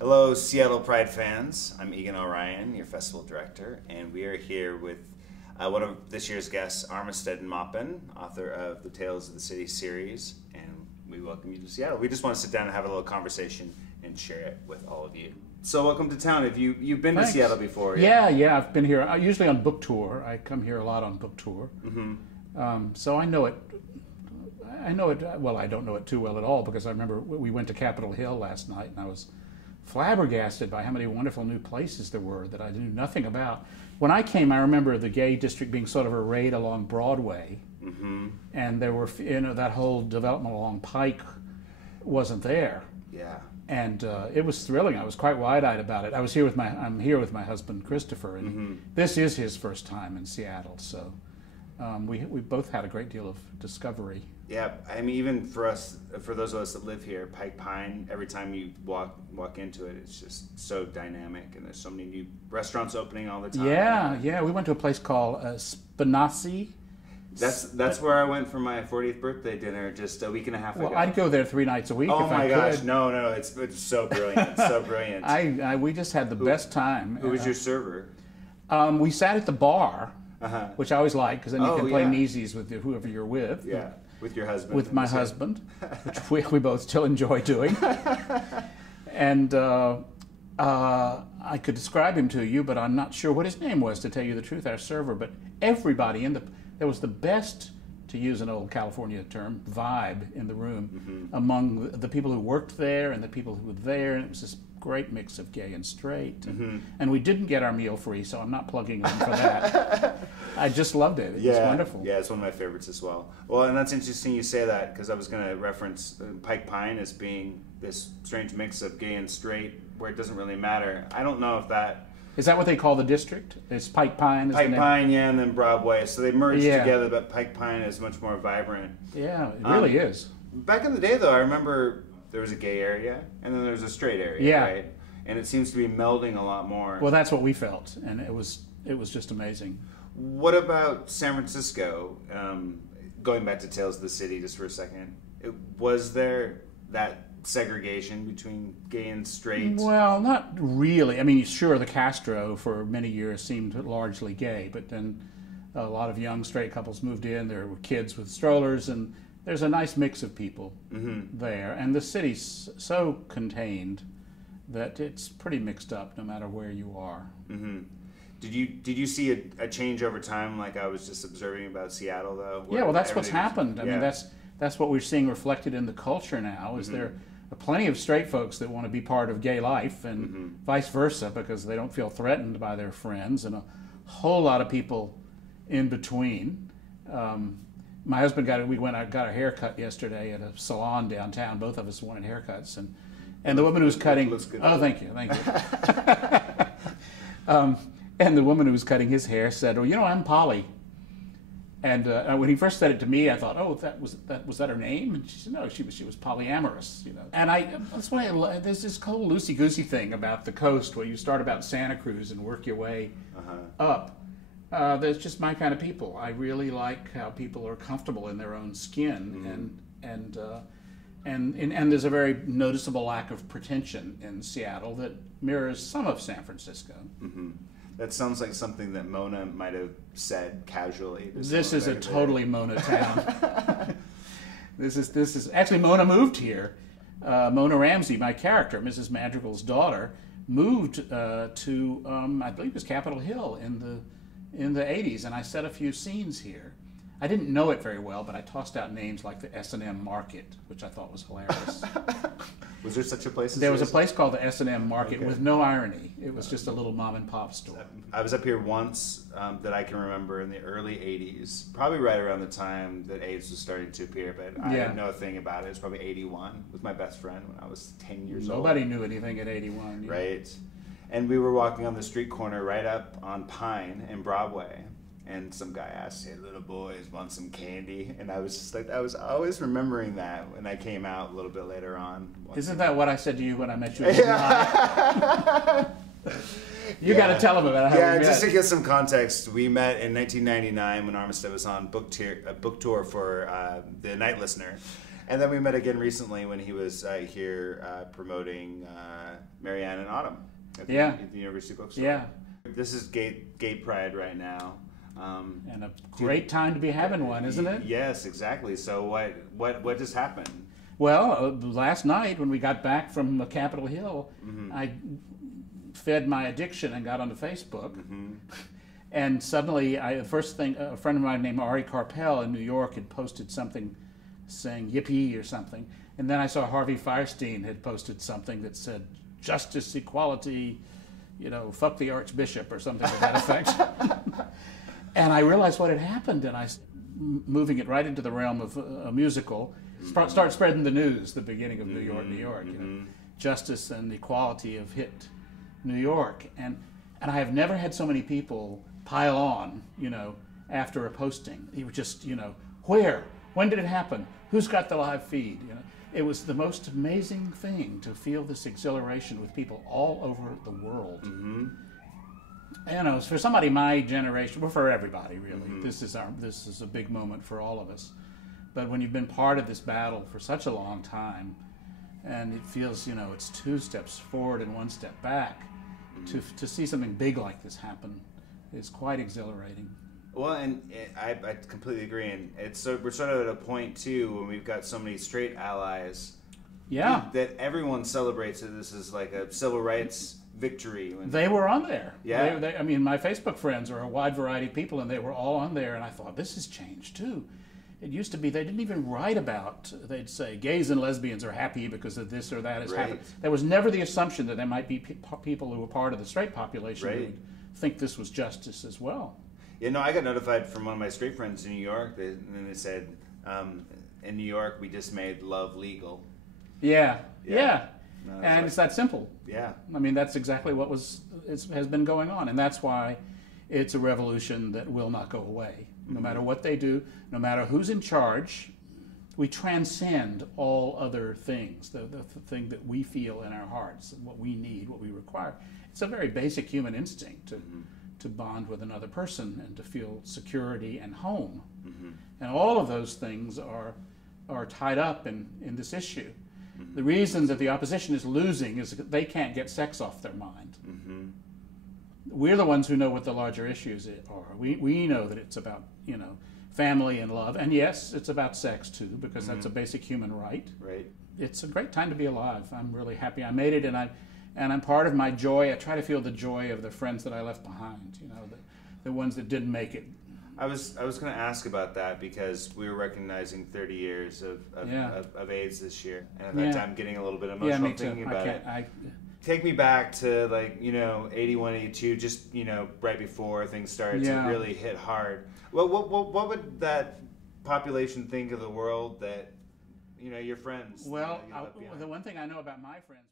Hello, Seattle Pride fans. I'm Egan Orion, your festival director, and we are here with one of this year's guests, Armistead Maupin, author of the Tales of the City series, and we welcome you to Seattle. We just want to sit down and have a little conversation and share it with all of you. So welcome to town. Have you've been Thanks. to Seattle before? Yeah, I've been here usually on book tour. I come here a lot on book tour. Mm-hmm. So I know it. Well, I don't know it too well at all because I remember we went to Capitol Hill last night and I was flabbergasted by how many wonderful new places there were that I knew nothing about. When I came, I remember the gay district being sort of arrayed along Broadway, and there were, that whole development along Pike wasn't there. Yeah. And it was thrilling. I was quite wide-eyed about it. I'm here with my husband Christopher, and this is his first time in Seattle, so we both had a great deal of discovery. Yeah, I mean, even for us, for those of us that live here, Pike Pine, every time you walk into it, it's just so dynamic, and there's so many new restaurants opening all the time. Yeah, we went to a place called Spinaci. That's where I went for my 40th birthday dinner just a week and a half ago. Well, I'd go there 3 nights a week if I could. Oh my gosh, no, it's so brilliant, it's so brilliant. We just had the best time. Who was your server? We sat at the bar, which I always like, because then you can play kneesies with whoever you're with. Yeah, with your husband. With my husband, which we both still enjoy doing. And I could describe him to you, but I'm not sure what his name was, to tell you the truth, our server. But everybody there was the best, to use an old California term, vibe in the room among the people who worked there and the people who were there, and it was this great mix of gay and straight. And we didn't get our meal free, so I'm not plugging them for that. I just loved it. It was wonderful. Yeah, it's one of my favorites as well. Well, and that's interesting you say that, because I was going to reference Pike Pine as being this strange mix of gay and straight, where it doesn't really matter. I don't know if that... Is that what they call the district? It's Pike Pine? Pike Pine, yeah, and then Broadway. So they merged together, but Pike Pine is much more vibrant. Yeah, it really is. Back in the day, though, I remember there was a gay area, and then there was a straight area, right? And it seems to be melding a lot more. Well, that's what we felt, and it was just amazing. What about San Francisco? Going back to Tales of the City just for a second, was there that segregation between gay and straight? Well, not really. I mean, sure, the Castro for many years seemed largely gay, but then a lot of young straight couples moved in. There were kids with strollers, and there's a nice mix of people there. And the city's so contained that it's pretty mixed up no matter where you are. Did you see a change over time, like I was just observing about Seattle, though? Yeah, well, that's what's happened. I mean, that's what we're seeing reflected in the culture now, is there are plenty of straight folks that want to be part of gay life, and vice versa, because they don't feel threatened by their friends, and a whole lot of people in between. My husband got a haircut yesterday at a salon downtown. Both of us wanted haircuts, and the woman who was cutting. Oh, thank you. And the woman who was cutting his hair said, "Oh, I'm Polly." And when he first said it to me, I thought, "Oh, was that her name?" And she said, "No, she was polyamorous, And that's why there's this whole loosey-goosey thing about the coast, where you start about Santa Cruz and work your way up. There's just my kind of people. I really like how people are comfortable in their own skin, and there's a very noticeable lack of pretension in Seattle that mirrors some of San Francisco. That sounds like something that Mona might have said casually. This is a totally Mona town. This is actually, Mona moved here. Mona Ramsey, my character, Mrs. Madrigal's daughter, moved to I believe it was Capitol Hill in the 80s, and I set a few scenes here. I didn't know it very well, but I tossed out names like the S&M Market, which I thought was hilarious. Was there such a place? There was a place called the S&M Market with no irony. It was just a little mom and pop store. I was up here once that I can remember in the early 80s, probably right around the time that AIDS was starting to appear, but I didn't know a thing about it. It was probably 81 with my best friend when I was 10 years old. Nobody knew anything at 81. Right. And we were walking on the street corner right up on Pine and Broadway. And some guy asked, "Hey, little boys, want some candy?" And I was just like, I was always remembering that when I came out a little bit later on. Isn't that what I said to you when I met you? You got to tell them about how we met. Just to get some context, we met in 1999 when Armistead was on book tour for The Night Listener. And then we met again recently when he was here promoting Marianne and Autumn at the University Bookstore. Yeah. This is Gay Pride right now. And a great time to be having one, isn't it? Yes, exactly. So what just happened? Well, last night when we got back from Capitol Hill, I fed my addiction and got onto Facebook. And suddenly, the first thing, a friend of mine named Ari Carpel in New York had posted something saying yippee or something. And then I saw Harvey Fierstein had posted something that said justice, equality, fuck the Archbishop or something to that effect. And I realized what had happened, and moving it right into the realm of a musical, start spreading the news, the beginning of New York, New York. Justice and equality have hit New York. And I have never had so many people pile on, after a posting. They were just, where? When did it happen? Who's got the live feed? It was the most amazing thing to feel this exhilaration with people all over the world. For somebody my generation, well, for everybody really, this is a big moment for all of us. But when you've been part of this battle for such a long time, and it feels, it's 2 steps forward and 1 step back, to see something big like this happen is quite exhilarating. Well, and I completely agree, and we're sort of at a point too when we've got so many straight allies. Yeah. That everyone celebrates it. This is like a civil rights victory. They were on there. Yeah. My Facebook friends are a wide variety of people, and they were all on there, and I thought, this has changed too. It used to be they didn't even write about, they'd say, gays and lesbians are happy because of this or that has happened. There was never the assumption that there might be people who were part of the straight population who would think this was justice as well. I got notified from one of my straight friends in New York, and they said, in New York, we just made love legal. Yeah. No, and it's that simple. Yeah. That's exactly what has been going on, and that's why it's a revolution that will not go away. No matter what they do, no matter who's in charge, we transcend all other things, the thing that we feel in our hearts, what we need, what we require. It's a very basic human instinct to bond with another person and to feel security and home. And all of those things are tied up in this issue. The reason that the opposition is losing is that they can't get sex off their mind. We're the ones who know what the larger issues are. We know that it's about, family and love. And yes, it's about sex too, because that's a basic human right. Right. It's a great time to be alive. I'm really happy I made it, and I'm part of my joy. I try to feel the joy of the friends that I left behind, the ones that didn't make it. I was going to ask about that because we were recognizing 30 years of AIDS this year, and at that time getting a little bit emotional thinking about it. Take me back to 81, 82, just right before things started to really hit hard. What would that population think of the world that your friends? Well, the one thing I know about my friends.